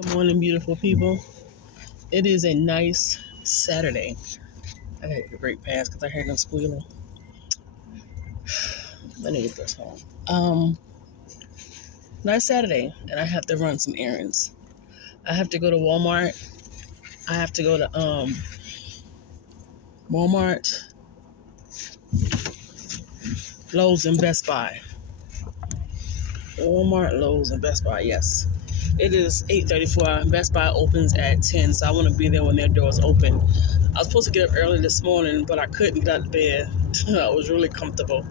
Good morning, beautiful people. It is a nice Saturday. I gotta get a break pass because I heard them squealing. Let me get this home. Nice Saturday, and I have to run some errands. I have to go to Walmart. I have to go to Walmart, Lowe's, and Best Buy. Walmart, Lowe's, and Best Buy. Yes, it is 8:34. Best Buy opens at 10, so I want to be there when their doors open. I was supposed to get up early this morning, but I couldn't get out of bed. I was really comfortable.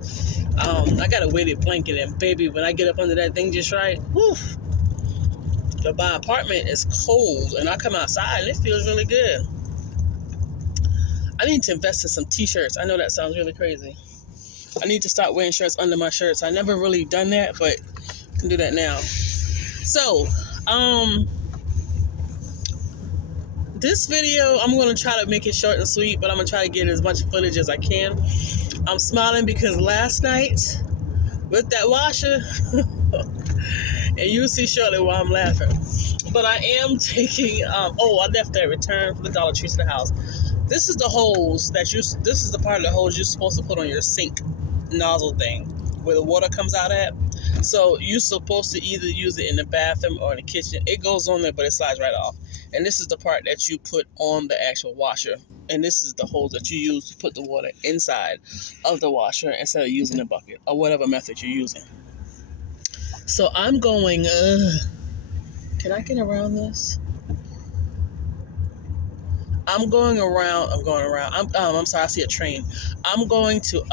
I got a weighted blanket, and baby, when I get up under that thing just right, whew, my apartment is cold, and I come outside, and it feels really good. I need to invest in some t-shirts. I know that sounds really crazy. I need to start wearing shirts under my shirts. I never really done that, but I can do that now. So, this video, I'm going to try to make it short and sweet, but I'm going to try to get as much footage as I can. I'm smiling because last night, with that washer, and you'll see shortly why I'm laughing. But I am taking, I left that return for the Dollar Tree to the house. This is the hose this is the part of the hose you're supposed to put on your sink nozzle thing, where the water comes out at. So you're supposed to either use it in the bathroom or in the kitchen. It goes on there, but it slides right off. And this is the part that you put on the actual washer. And this is the hose that you use to put the water inside of the washer instead of using a bucket or whatever method you're using. So I'm going, can I get around this? I'm going around. I'm sorry, I see a train. I'm going to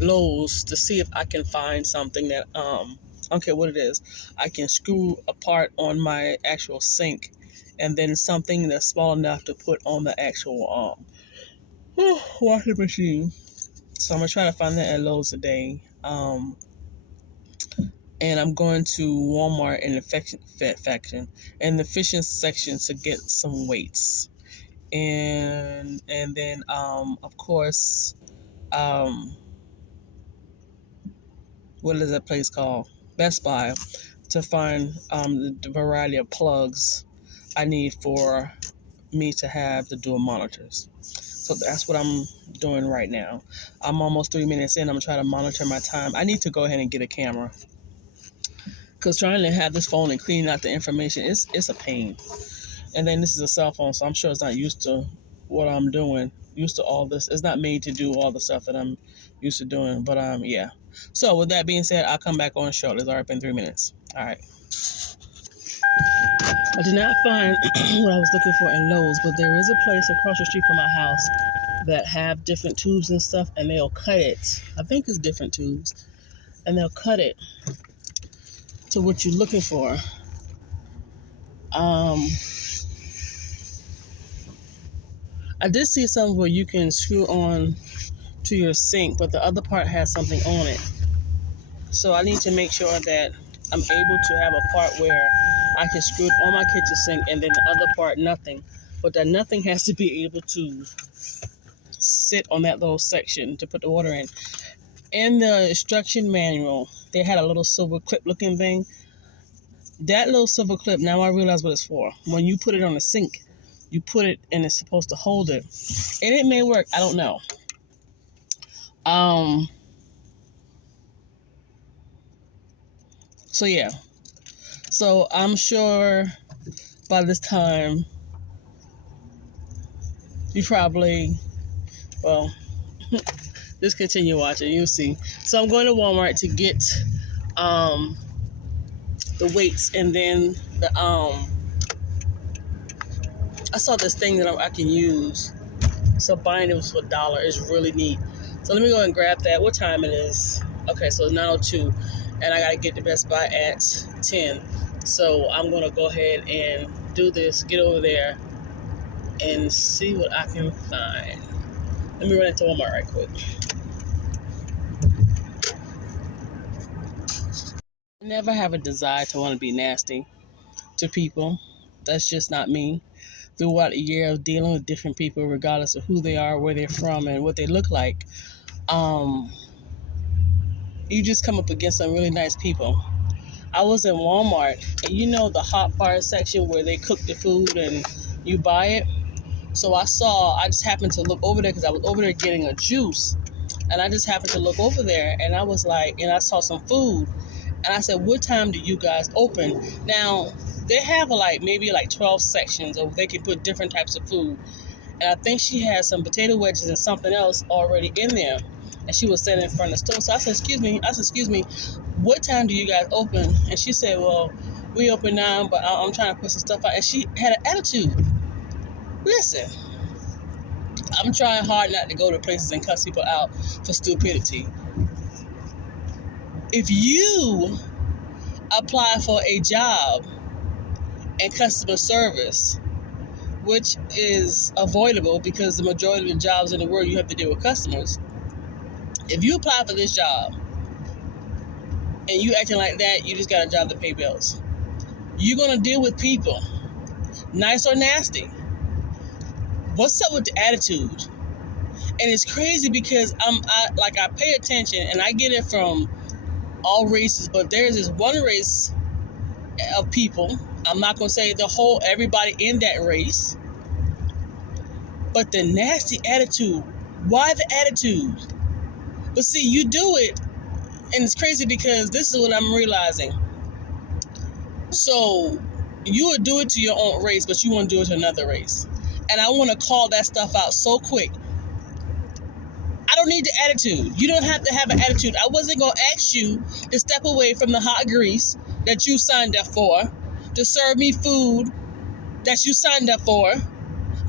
Lowe's to see if I can find something that I don't care what it is. I can screw apart on my actual sink, and then something that's small enough to put on the actual washing machine. So I'm gonna try to find that at Lowe's today. And I'm going to Walmart in the fishing section to get some weights, and then of course what is that place called? Best Buy, to find the variety of plugs I need for me to have the dual monitors. So that's what I'm doing right now. I'm almost 3 minutes in. I'm trying to monitor my time. I need to go ahead and get a camera, because trying to have this phone and cleaning out the information, it's a pain. And then this is a cell phone, so I'm sure it's not used to what I'm doing, used to all this. It's not made to do all the stuff that I'm used to doing, but yeah. So with that being said, I'll come back on shortly. It's already been 3 minutes. All right. I did not find what I was looking for in Lowe's, but there is a place across the street from my house that have different tubes and stuff, and they'll cut it. I think it's different tubes, and they'll cut it to what you're looking for. I did see some where you can screw on to your sink, but the other part has something on it. So I need to make sure that I'm able to have a part where I can screw it on my kitchen sink, and then the other part, nothing. But that nothing has to be able to sit on that little section to put the water in. In the instruction manual, they had a little silver clip looking thing. That little silver clip, now I realize what it's for. When you put it on the sink, you put it and it's supposed to hold it. And it may work, I don't know. So yeah. So I'm sure by this time, you probably, well, just continue watching, you'll see. So I'm going to Walmart to get the weights, and then the I saw this thing that I can use. So buying it was for $1. It's really neat. So let me go and grab that. What time it is? Okay, so it's 9:02, and I gotta get to Best Buy at 10. So I'm gonna go ahead and do this, get over there, and see what I can find. Let me run into Walmart right quick. I never have a desire to want to be nasty to people. That's just not me. Throughout a year of dealing with different people, regardless of who they are, where they're from, and what they look like, you just come up against some really nice people. I was in Walmart, and you know the hot bar section where they cook the food and you buy it. So I just happened to look over there because I was over there getting a juice, and I just happened to look over there, and I was like, and I saw some food, and I said, "What time do you guys open?" Now they have maybe 12 sections, or they can put different types of food. And I think she had some potato wedges and something else already in there. And she was sitting in front of the store. So I said, excuse me, what time do you guys open? And she said, well, we open now, but I'm trying to put some stuff out. And she had an attitude. Listen, I'm trying hard not to go to places and cuss people out for stupidity. If you apply for a job in customer service, which is avoidable because the majority of the jobs in the world you have to deal with customers. If you apply for this job and you acting like that, you just got a job to pay bills. You're going to deal with people, nice or nasty. What's up with the attitude? And it's crazy because I pay attention and I get it from all races, but there's this one race of people. I'm not going to say everybody in that race, but the nasty attitude. Why the attitude? But see, you do it, and it's crazy because this is what I'm realizing. So you would do it to your own race, but you want to do it to another race. And I want to call that stuff out so quick. I don't need the attitude. You don't have to have an attitude. I wasn't going to ask you to step away from the hot grease that you signed up for, to serve me food that you signed up for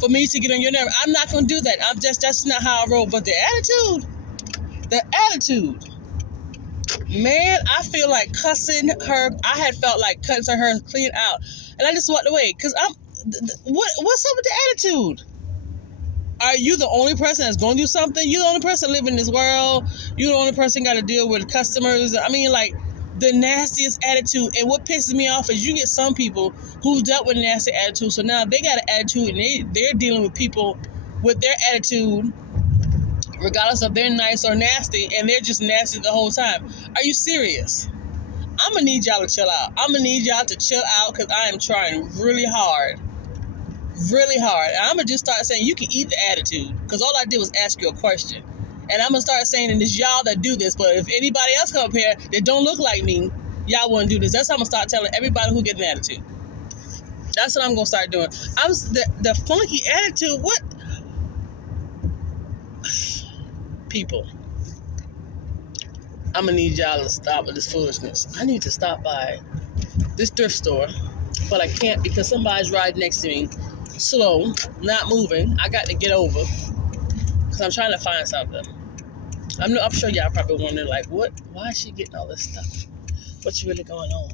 me to get on your nerve. I'm not going to do that. That's not how I roll. But the attitude, man, I feel like cussing her. I had felt like cussing her clean out. And I just walked away because what's up with the attitude? Are you the only person that's going to do something? You're the only person living in this world. You're the only person got to deal with customers. I mean, the nastiest attitude. And what pisses me off is you get some people who dealt with a nasty attitude. So now they got an attitude and they're dealing with people with their attitude, regardless if they're nice or nasty, and they're just nasty the whole time. Are you serious? I'm going to need y'all to chill out. I'm going to need y'all to chill out because I am trying really hard. Really hard. And I'm going to just start saying you can eat the attitude because all I did was ask you a question. And I'm going to start saying, and it's y'all that do this, but if anybody else come up here that don't look like me, y'all wouldn't do this. That's how I'm going to start telling everybody who gets an attitude. That's what I'm going to start doing. The funky attitude, what? People, I'm going to need y'all to stop with this foolishness. I need to stop by this thrift store, but I can't because somebody's riding next to me, slow, not moving. I got to get over because I'm trying to find something. I'm sure y'all probably wondering, why is she getting all this stuff? What's really going on?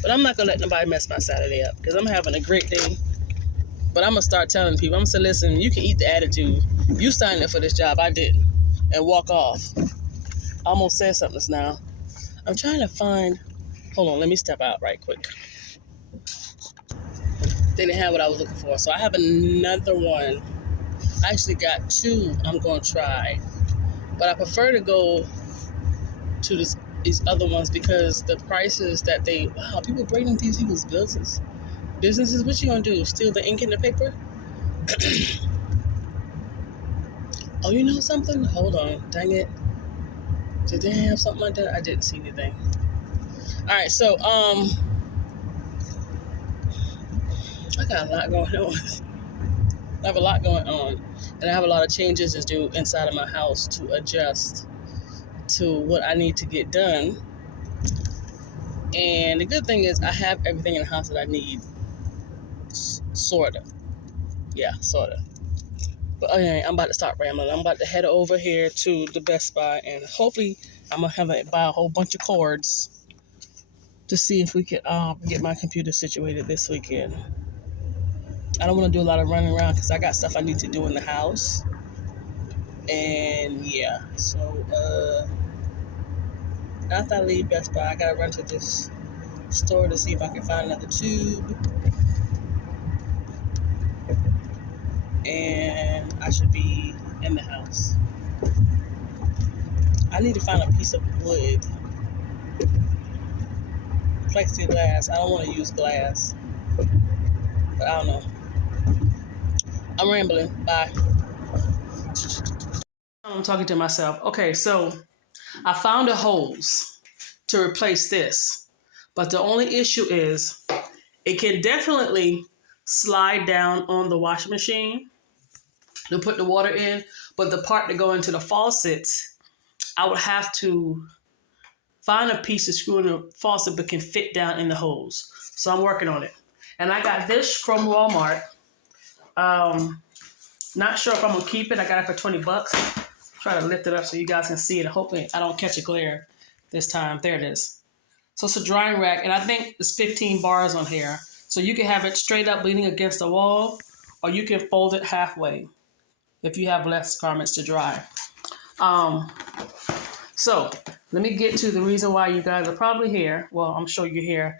But I'm not going to let nobody mess my Saturday up because I'm having a great day. But I'm going to start telling people, I'm going to say, listen, you can eat the attitude. You signed up for this job, I didn't. And walk off. I almost said something just now. I'm trying to find, hold on, let me step out right quick. They didn't have what I was looking for. So I have another one. I actually got two I'm going to try. But I prefer to go to these other ones because the prices that people break into these people's businesses, what you gonna do? Steal the ink and the paper? Oh, you know something? Hold on, dang it. Did they have something like that? I didn't see anything. Alright, so I got a lot going on. I have a lot going on. And I have a lot of changes to do inside of my house to adjust to what I need to get done. And the good thing is I have everything in the house that I need. Sort of. Yeah, sort of. But okay, I'm about to start rambling. I'm about to head over here to the Best Buy. And hopefully I'm going to have to buy a whole bunch of cords to see if we can get my computer situated this weekend. I don't want to do a lot of running around because I got stuff I need to do in the house. And yeah, so after I leave Best Buy, I got to run to this store to see if I can find another tube. And I should be in the house. I need to find a piece of wood plexiglass. I don't want to use glass. But I don't know. I'm rambling. Bye. I'm talking to myself. Okay, so I found a hose to replace this. But the only issue is it can definitely slide down on the washing machine to put the water in. But the part to go into the faucets, I would have to find a piece to screw in the faucet but can fit down in the hose. So I'm working on it. And I got this from Walmart. Not sure if I'm gonna keep it. I got it for $20. Try to lift it up so you guys can see it. Hopefully I don't catch a glare this time. There it is. So it's a drying rack, and I think it's 15 bars on here. So you can have it straight up leaning against the wall, or you can fold it halfway if you have less garments to dry. So let me get to the reason why you guys are probably here. Well, I'm sure you're here.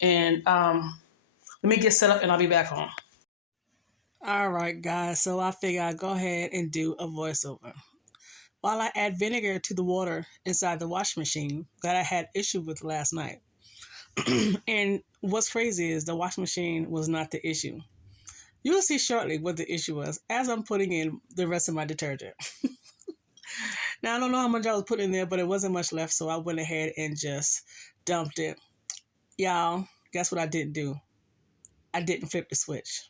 And let me get set up and I'll be back on. All right, guys. So I figure I'll go ahead and do a voiceover. While I add vinegar to the water inside the washing machine that I had issue with last night. And what's crazy is the washing machine was not the issue. You'll see shortly what the issue was as I'm putting in the rest of my detergent. Now, I don't know how much I was putting in there, but it wasn't much left, so I went ahead and just dumped it. Y'all, guess what I didn't do? I didn't flip the switch.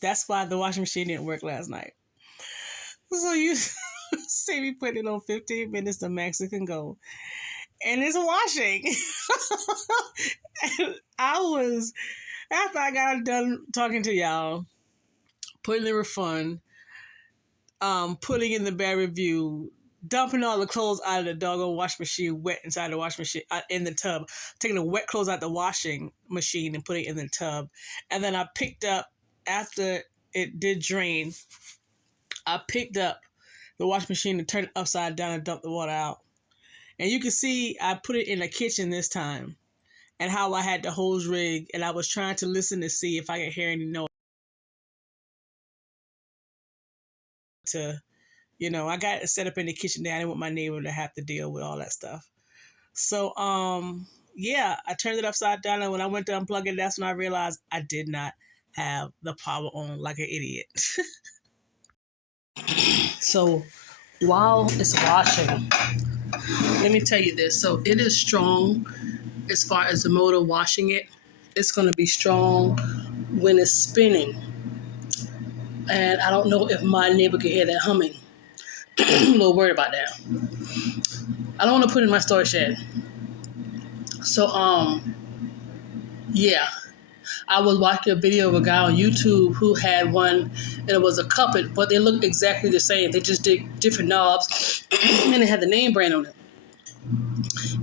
That's why the washing machine didn't work last night. So you see me putting it on 15 minutes the max it can go. And it's washing. And after I got done talking to y'all, putting the refund, putting in the bad review, dumping all the clothes out of the doggone washing machine, wet inside the washing machine, in the tub, taking the wet clothes out the washing machine and putting it in the tub. And then I picked up, after it did drain, I picked up the washing machine and turned it upside down and dumped the water out. And you can see I put it in the kitchen this time and how I had the hose rig, and I was trying to listen to see if I could hear any noise. I got it set up in the kitchen there. I didn't want my neighbor to have to deal with all that stuff. So, yeah, I turned it upside down, and when I went to unplug it, that's when I realized I did not have the power on like an idiot. So, while it's washing, let me tell you this. So, it is strong as far as the motor washing it. It's going to be strong when it's spinning. And I don't know if my neighbor can hear that humming. I'm a little worried about that. I don't want to put it in my storage shed. So, yeah. I was watching a video of a guy on YouTube who had one, and it was a couple, but they looked exactly the same. They just did different knobs, and it had the name brand on it.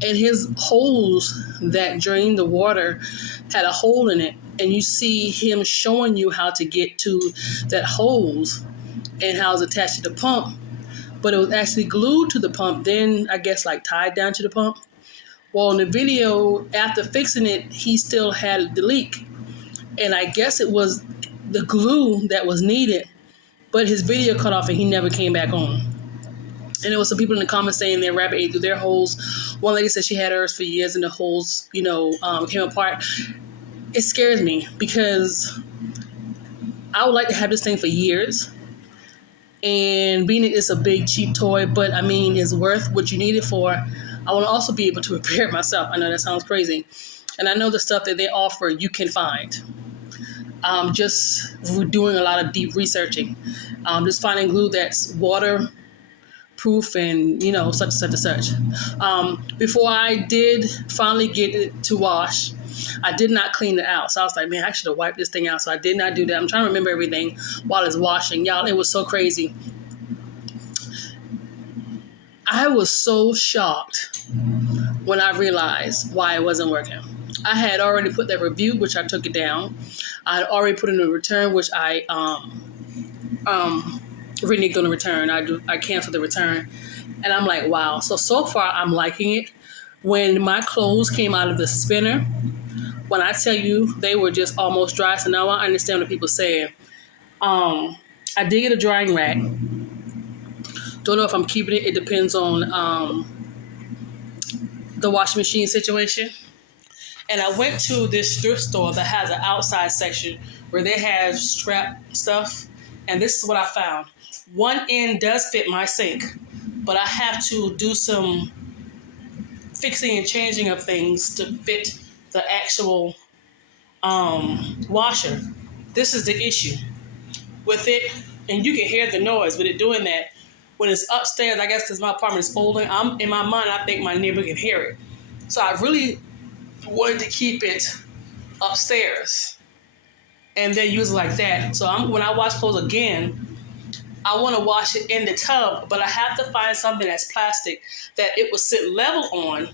And his hose that drained the water had a hole in it, and you see him showing you how to get to that hose and how it's attached to the pump. But it was actually glued to the pump, then I guess like tied down to the pump. Well, in the video, after fixing it, he still had the leak. And I guess it was the glue that was needed, but his video cut off and he never came back on. And there was some people in the comments saying their rabbit ate through their holes. One lady said she had hers for years and the holes, came apart. It scares me because I would like to have this thing for years. And being it's a big, cheap toy, but I mean, it's worth what you need it for. I want to also be able to repair it myself. I know that sounds crazy. And I know the stuff that they offer you can find. Just doing a lot of deep researching. Just finding glue that's waterproof and, such and such. Before I did finally get it to wash, I did not clean it out. So I was like, man, I should have wiped this thing out. So I did not do that. I'm trying to remember everything while it's washing. Y'all, it was so crazy. I was so shocked when I realized why it wasn't working. I had already put that review, which I took it down. I had already put in a return, which I really going to return. I canceled the return. And I'm like, wow. So far, I'm liking it. When my clothes came out of the spinner, when I tell you they were just almost dry, so now I understand what people saying. I did get a drying rack. Don't know if I'm keeping it. It depends on the washing machine situation. And I went to this thrift store that has an outside section where they have strap stuff. And this is what I found. One end does fit my sink, but I have to do some fixing and changing of things to fit the actual washer. This is the issue with it, and you can hear the noise with it doing that. When it's upstairs, I guess because my apartment is older, in my mind, I think my neighbor can hear it. So I really wanted to keep it upstairs and then use it like that. So when I wash clothes again, I want to wash it in the tub, but I have to find something that's plastic that it will sit level on,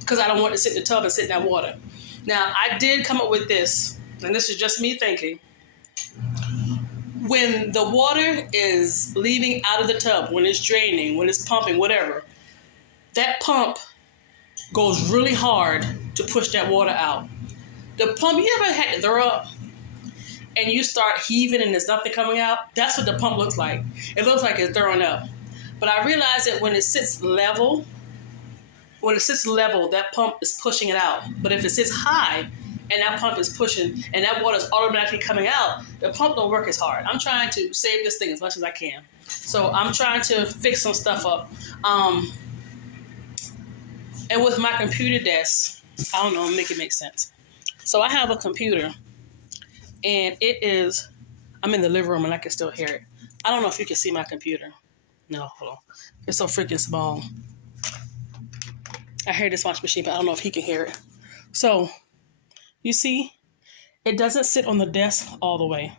because I don't want it to sit in the tub and sit in that water. Now, I did come up with this, and this is just me thinking. When the water is leaving out of the tub, when it's draining, when it's pumping, whatever, that pump goes really hard to push that water out. The pump, you ever had to throw up and you start heaving and there's nothing coming out? That's what the pump looks like. It looks like it's throwing up. But I realized that when it sits level, that pump is pushing it out. But if it sits high and that pump is pushing and that water is automatically coming out, the pump don't work as hard. I'm trying to save this thing as much as I can. So I'm trying to fix some stuff up. And with my computer desk, I don't know, make it make sense. So I have a computer, and I'm in the living room and I can still hear it. I don't know if you can see my computer. No, hold on. It's so freaking small. I hear this washing machine, but I don't know if he can hear it. So, you see, it doesn't sit on the desk all the way.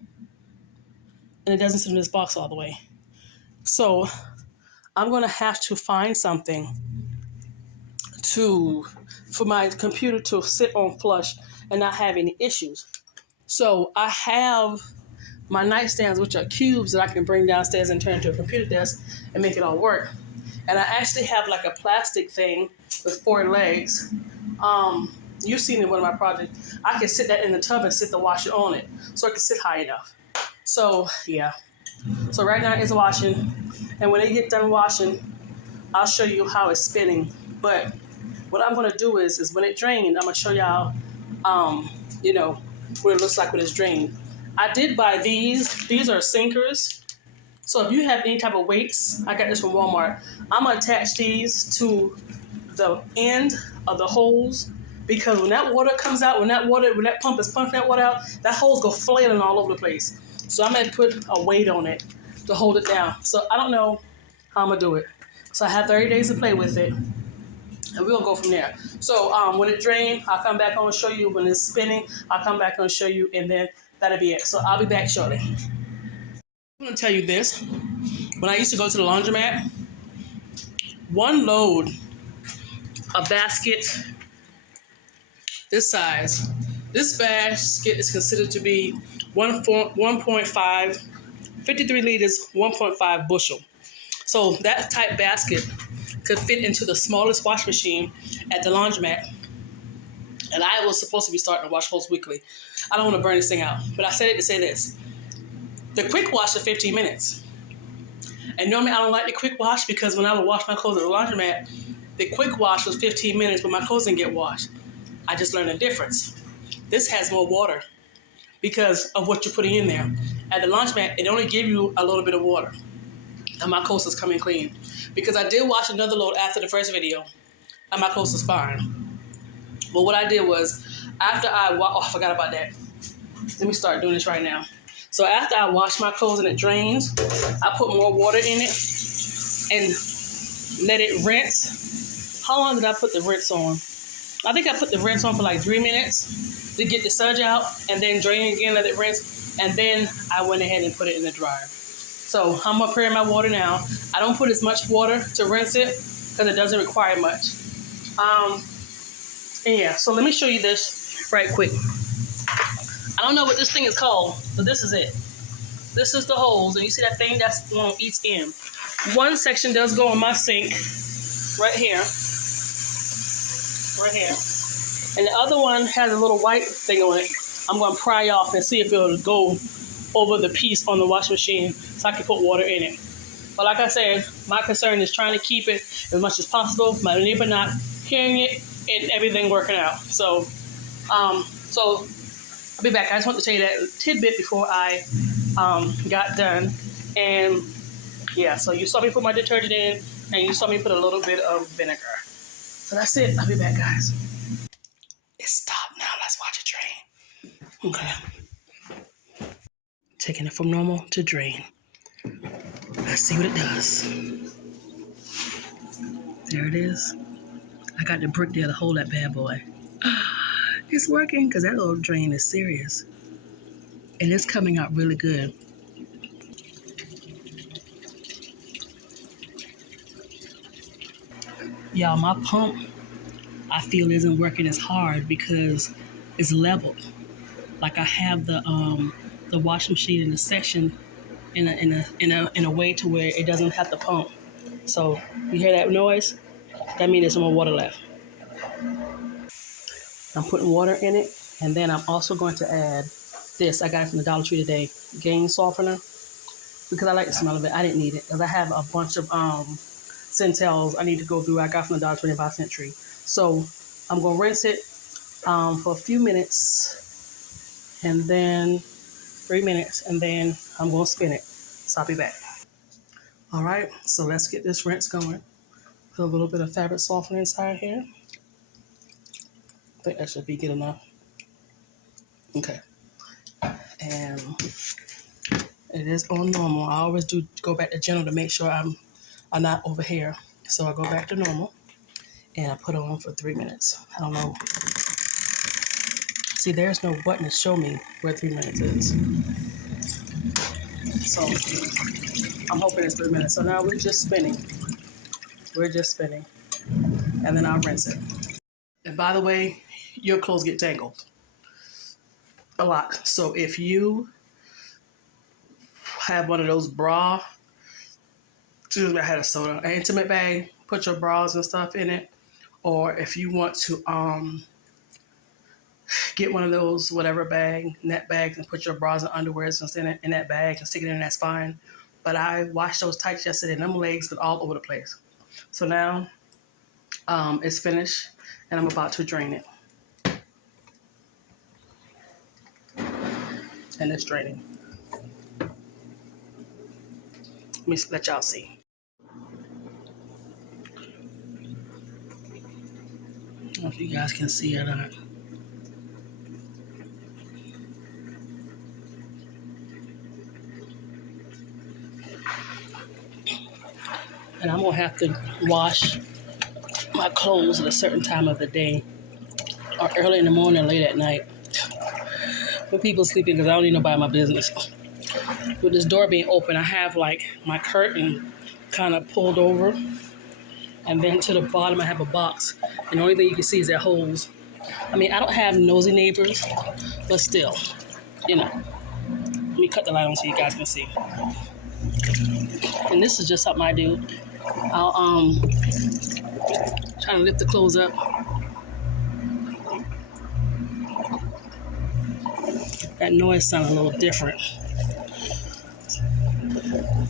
And it doesn't sit in this box all the way. So, I'm going to have to find something for my computer to sit on flush and not have any issues. So I have my nightstands, which are cubes that I can bring downstairs and turn into a computer desk and make it all work. And I actually have like a plastic thing with 4 legs. You've seen it in one of my projects. I can sit that in the tub and sit the washer on it so it can sit high enough. So yeah. So right now it's washing, and when it get done washing, I'll show you how it's spinning. But what I'm going to do is when it drains, I'm going to show y'all, what it looks like when it's drained. I did buy these. These are sinkers. So if you have any type of weights, I got this from Walmart. I'm going to attach these to the end of the hose, because when that water comes out, when that pump is pumping that water out, that hose go flailing all over the place. So I'm going to put a weight on it to hold it down. So I don't know how I'm going to do it. So I have 30 days to play with it. And we'll go from there. So when it drains, I'll come back on and show you. When it's spinning, I'll come back on and show you, and then that'll be it. So I'll be back shortly. I'm going to tell you this. When I used to go to the laundromat, one load, a basket this size, this basket is considered to be 1.5, 53 liters, 1.5 bushel. So that type basket could fit into the smallest wash machine at the laundromat. And I was supposed to be starting to wash clothes weekly. I don't want to burn this thing out, but I said it to say this. The quick wash is 15 minutes. And normally I don't like the quick wash, because when I would wash my clothes at the laundromat, the quick wash was 15 minutes, but my clothes didn't get washed. I just learned a difference. This has more water because of what you're putting in there. At the laundromat, it only gives you a little bit of water. And my clothes is coming clean. Because I did wash another load after the first video, and my clothes is fine. But what I did was, after I forgot about that. Let me start doing this right now. So after I wash my clothes and it drains, I put more water in it and let it rinse. How long did I put the rinse on? I think I put the rinse on for like 3 minutes to get the sludge out, and then drain again, let it rinse, and then I went ahead and put it in the dryer. So I'm going to prepare my water now. I don't put as much water to rinse it because it doesn't require much. And yeah, so let me show you this right quick. I don't know what this thing is called, but this is it. This is the hose, and you see that thing that's on each end. One section does go on my sink, right here. Right here. And the other one has a little white thing on it. I'm going to pry off and see if it'll go over the piece on the washing machine so I can put water in it. But like I said, my concern is trying to keep it as much as possible. My neighbor not hearing it and everything working out. So I'll be back. I just want to tell you that tidbit before I got done. And yeah, so you saw me put my detergent in, and you saw me put a little bit of vinegar. So that's it. I'll be back, guys. It's stopped now. Let's watch it drain. Okay. Taking it from normal to drain. Let's see what it does. There it is. I got the brick there to hold that bad boy. It's working because that little drain is serious. And it's coming out really good. Y'all, my pump, I feel isn't working as hard because it's leveled. Like I have the washing machine in a section in a way to where it doesn't have to pump. So you hear that noise? That means there's more water left. I'm putting water in it, and then I'm also going to add this. I got it from the Dollar Tree today, Gain Softener, because I like the smell of it. I didn't need it because I have a bunch of Centels I need to go through. I got from the Dollar 25 cent tree. So I'm going to rinse it for a few minutes, and then 3 minutes, and then I'm going to spin it. So I'll be back. All right, so let's get this rinse going. Put a little bit of fabric softener inside here. I think that should be good enough. Okay. And it is on normal. I always do go back to general to make sure I'm not over here. So I go back to normal and I put it on for 3 minutes. I don't know. See, there's no button to show me where 3 minutes is. So I'm hoping it's 3 minutes. So now we're just spinning. We're just spinning. And then I'll rinse it. And by the way, your clothes get tangled a lot. So if you have one of those bra, I had a soda, an intimate bag, put your bras and stuff in it. Or if you want to get one of those whatever bag, net bags, and put your bras and underwears in that bag and stick it in, that's fine. But I washed those tights yesterday and them legs got all over the place. So now it's finished and I'm about to drain it. And it's draining. Let me let y'all see. I don't know if you guys can see it or not. And I'm gonna have to wash my clothes at a certain time of the day, or early in the morning or late at night, when people sleeping, because I don't need nobody in my business. With this door being open, I have like my curtain kind of pulled over, and then to the bottom I have a box, and the only thing you can see is that holes. I mean, I don't have nosy neighbors, but still, you know. Let me cut the light on so you guys can see. And this is just something I do. I'll try to lift the clothes up. That noise sounds a little different.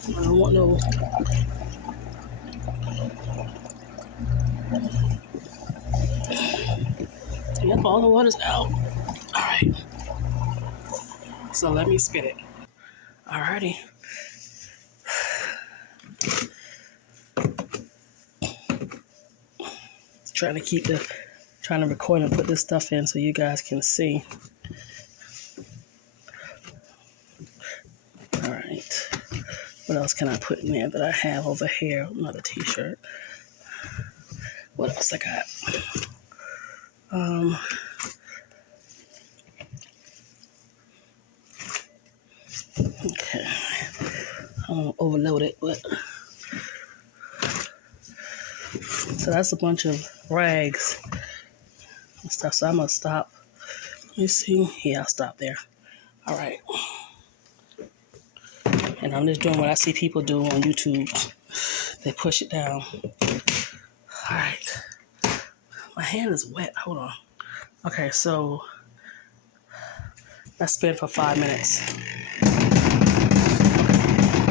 I don't want no. Yep, all the water's out. All right. So let me spin it. Alrighty. Trying to record and put this stuff in so you guys can see. All right. What else can I put in there that I have over here? Another t-shirt. What else I got? Okay. I don't want to overload it, but so that's a bunch of rags and stuff. So I'm gonna stop. Let me see. Yeah, I'll stop there. All right. And I'm just doing what I see people do on YouTube. They push it down. All right. My hand is wet. Hold on. Okay, so I spin for 5 minutes.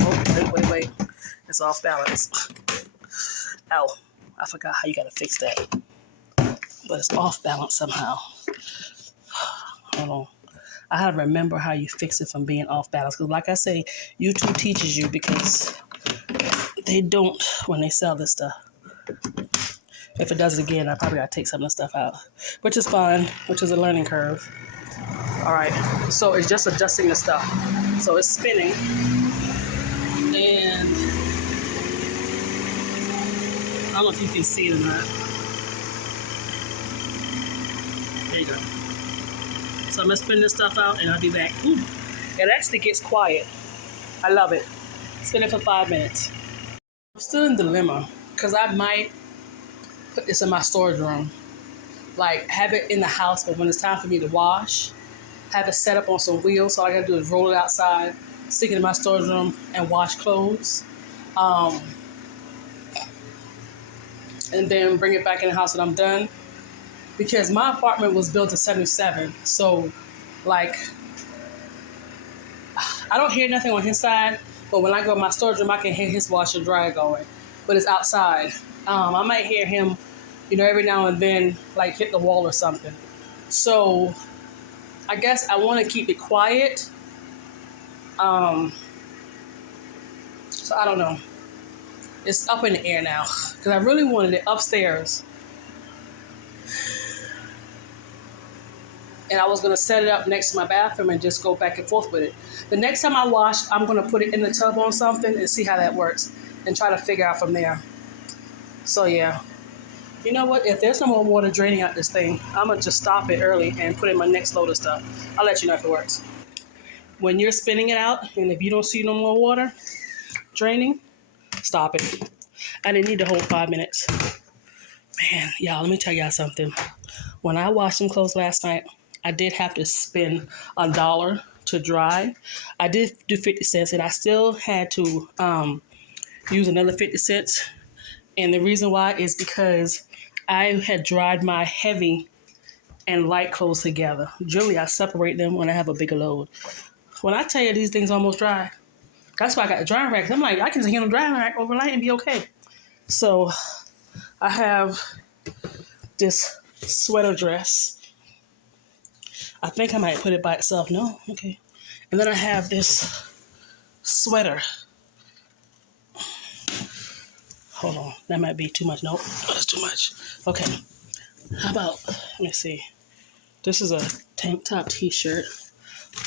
Oh, wait. It's off balance. Ow. I forgot how you gotta fix that. but it's off balance somehow. Hold on. I have to remember how you fix it from being off balance. Because like I say, YouTube teaches you because they don't when they sell this stuff. If it does it again, I probably got to take some of the stuff out, which is fine, which is a learning curve. All right, so it's just adjusting the stuff. So it's spinning, and I don't know if you can see it or not. There you go. So I'm gonna spin this stuff out, and I'll be back. Ooh, it actually gets quiet. I love it. Spin it for 5 minutes. I'm still in dilemma because I might put this in my storage room, like have it in the house, but when it's time for me to wash, have it set up on some wheels. So all I gotta do is roll it outside, stick it in my storage room, and wash clothes. And then bring it back in the house when I'm done. Because my apartment was built in 77. So, like, I don't hear nothing on his side, but when I go to my storage room, I can hear his washer and dryer going. But it's outside. I might hear him, every now and then, like, hit the wall or something. So, I guess I want to keep it quiet. So, I don't know. It's up in the air now. Because I really wanted it upstairs. And I was going to set it up next to my bathroom and just go back and forth with it. The next time I wash, I'm going to put it in the tub on something and see how that works. And try to figure out from there. So, yeah. You know what? If there's no more water draining out this thing, I'm going to just stop it early and put in my next load of stuff. I'll let you know if it works. When you're spinning it out, and if you don't see no more water draining, stop it. I didn't need the whole 5 minutes. Man, y'all, let me tell y'all something. When I washed some clothes last night, I did have to spend $1 to dry. I did do 50 cents, and I still had to use another 50 cents. And the reason why is because I had dried my heavy and light clothes together. Generally, I separate them when I have a bigger load. When I tell you these things almost dry, that's why I got the drying rack. I'm like, I can just handle drying rack overnight and be okay. So I have this sweater dress. I think I might put it by itself. No? Okay. And then I have this sweater. Hold on. That might be too much. Nope. That's too much. Okay. How about, let me see. This is a tank top t-shirt.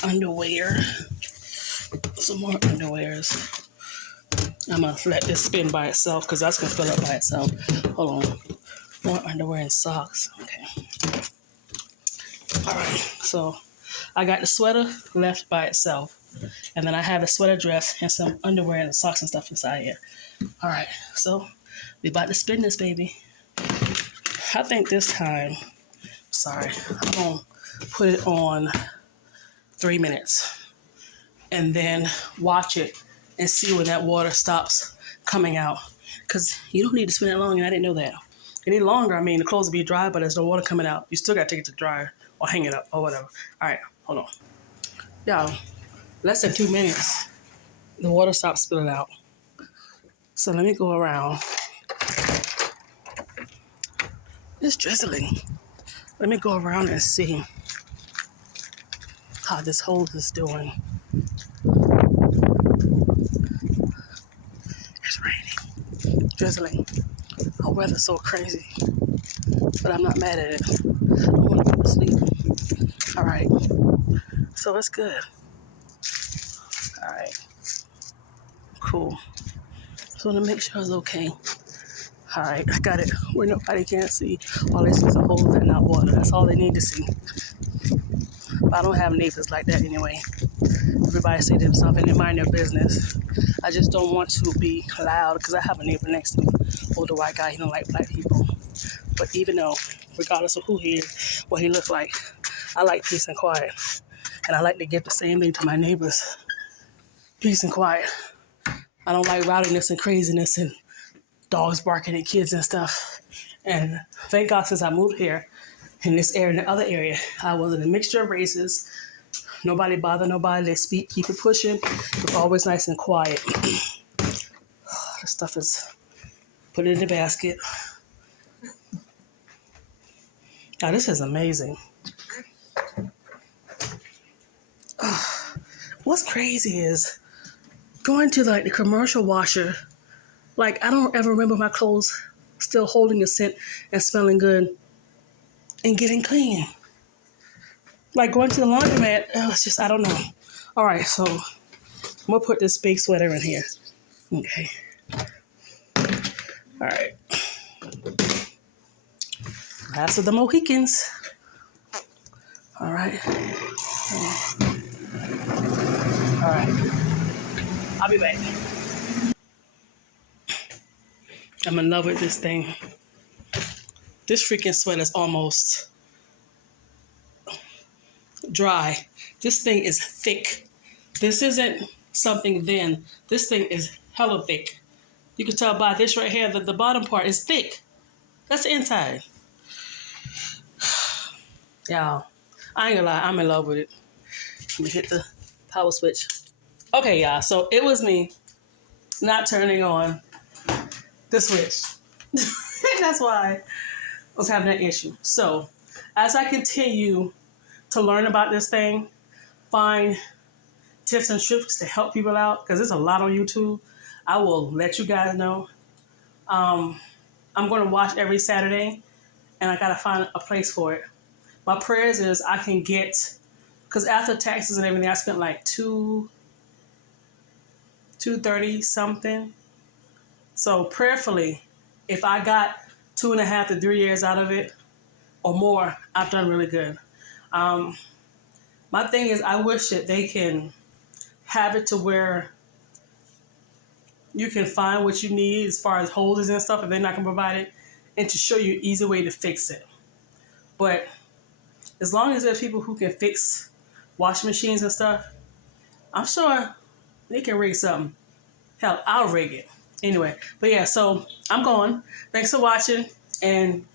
Underwear. Some more underwears. I'm going to let this spin by itself because that's going to fill up by itself. Hold on. More underwear and socks. Okay. All right, so I got the sweater left by itself. And then I have a sweater dress and some underwear and socks and stuff inside here. All right, so we about to spin this baby. I think this time, I'm going to put it on 3 minutes. And then watch it and see when that water stops coming out. Because you don't need to spin it long, and I didn't know that. Any longer, the clothes will be dry, but there's no water coming out. You still got to take it to the dryer or hang it up or whatever. All right, hold on. Y'all, less than 2 minutes, the water stopped spilling out. So let me go around. It's drizzling. Let me go around and see how this hose is doing. It's raining, drizzling. Our weather's so crazy, but I'm not mad at it. I want to go to sleep. All right, so it's good. All right, cool. So to make sure it's okay. All right, I got it where nobody can see. All they see is a hole and not water. That's all they need to see. But I don't have neighbors like that anyway. Everybody see themselves and they mind their business. I just don't want to be loud because I have a neighbor next to me, older white guy. He don't like black people. But even though, regardless of who he is, what he looks like, I like peace and quiet. And I like to give the same thing to my neighbors. Peace and quiet. I don't like rowdiness and craziness and dogs barking at kids and stuff. And thank God since I moved here, in this area and the other area, I was in a mixture of races. Nobody bother nobody. They speak, keep it pushing. It's always nice and quiet. This stuff is, put it in the basket. God, this is amazing. What's crazy is going to like the commercial washer. Like, I don't ever remember my clothes still holding a scent and smelling good and getting clean. Like going to the laundromat, it's just, I don't know. All right, so I'm gonna put this big sweater in here. Okay. All right. Last of the Mohicans. All right. All right. I'll be back. I'm in love with this thing. This freaking sweater's almost dry. This thing is thick. This isn't something thin. This thing is hella thick. You can tell by this right here that the bottom part is thick. That's the inside. Y'all, I ain't gonna lie, I'm in love with it. Let me hit the power switch. Okay, y'all, so it was me not turning on the switch. And that's why I was having that issue. So, as I continue to learn about this thing, find tips and tricks to help people out, because there's a lot on YouTube, I will let you guys know. I'm going to watch every Saturday, and I got to find a place for it. My prayers is I can get, because after taxes and everything, I spent like $230 something. So prayerfully, if I got 2.5 to 3 years out of it or more, I've done really good. My thing is, I wish that they can have it to where you can find what you need as far as holders and stuff if they're not going to provide it, and to show you an easy way to fix it. But as long as there's people who can fix washing machines and stuff, I'm sure they can rig something. Hell, I'll rig it. Anyway, but yeah, so I'm going. Thanks for watching, and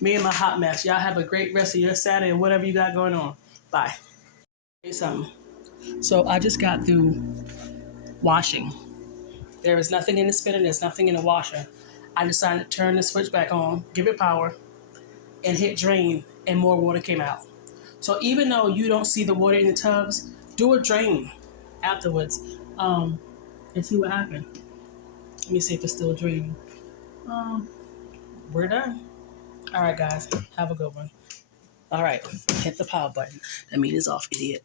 me and my hot mess. Y'all have a great rest of your Saturday and whatever you got going on. Bye. Say something. So I just got through washing. There is nothing in the spinner. There's nothing in the washer. I decided to turn the switch back on, give it power, and hit drain, and more water came out. So even though you don't see the water in the tubs, do a drain afterwards and see what happened. Let me see if it's still draining. We're done. All right, guys. Have a good one. All right. Hit the power button. That meter's off, idiot.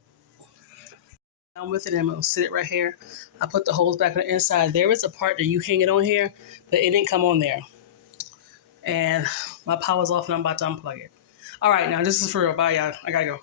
I'm with it, and I'm going to sit it right here. I put the hose back on the inside. There is a part that you hang it on here, but it didn't come on there. And my power's off, and I'm about to unplug it. All right, now this is for real. Bye, y'all. I got to go.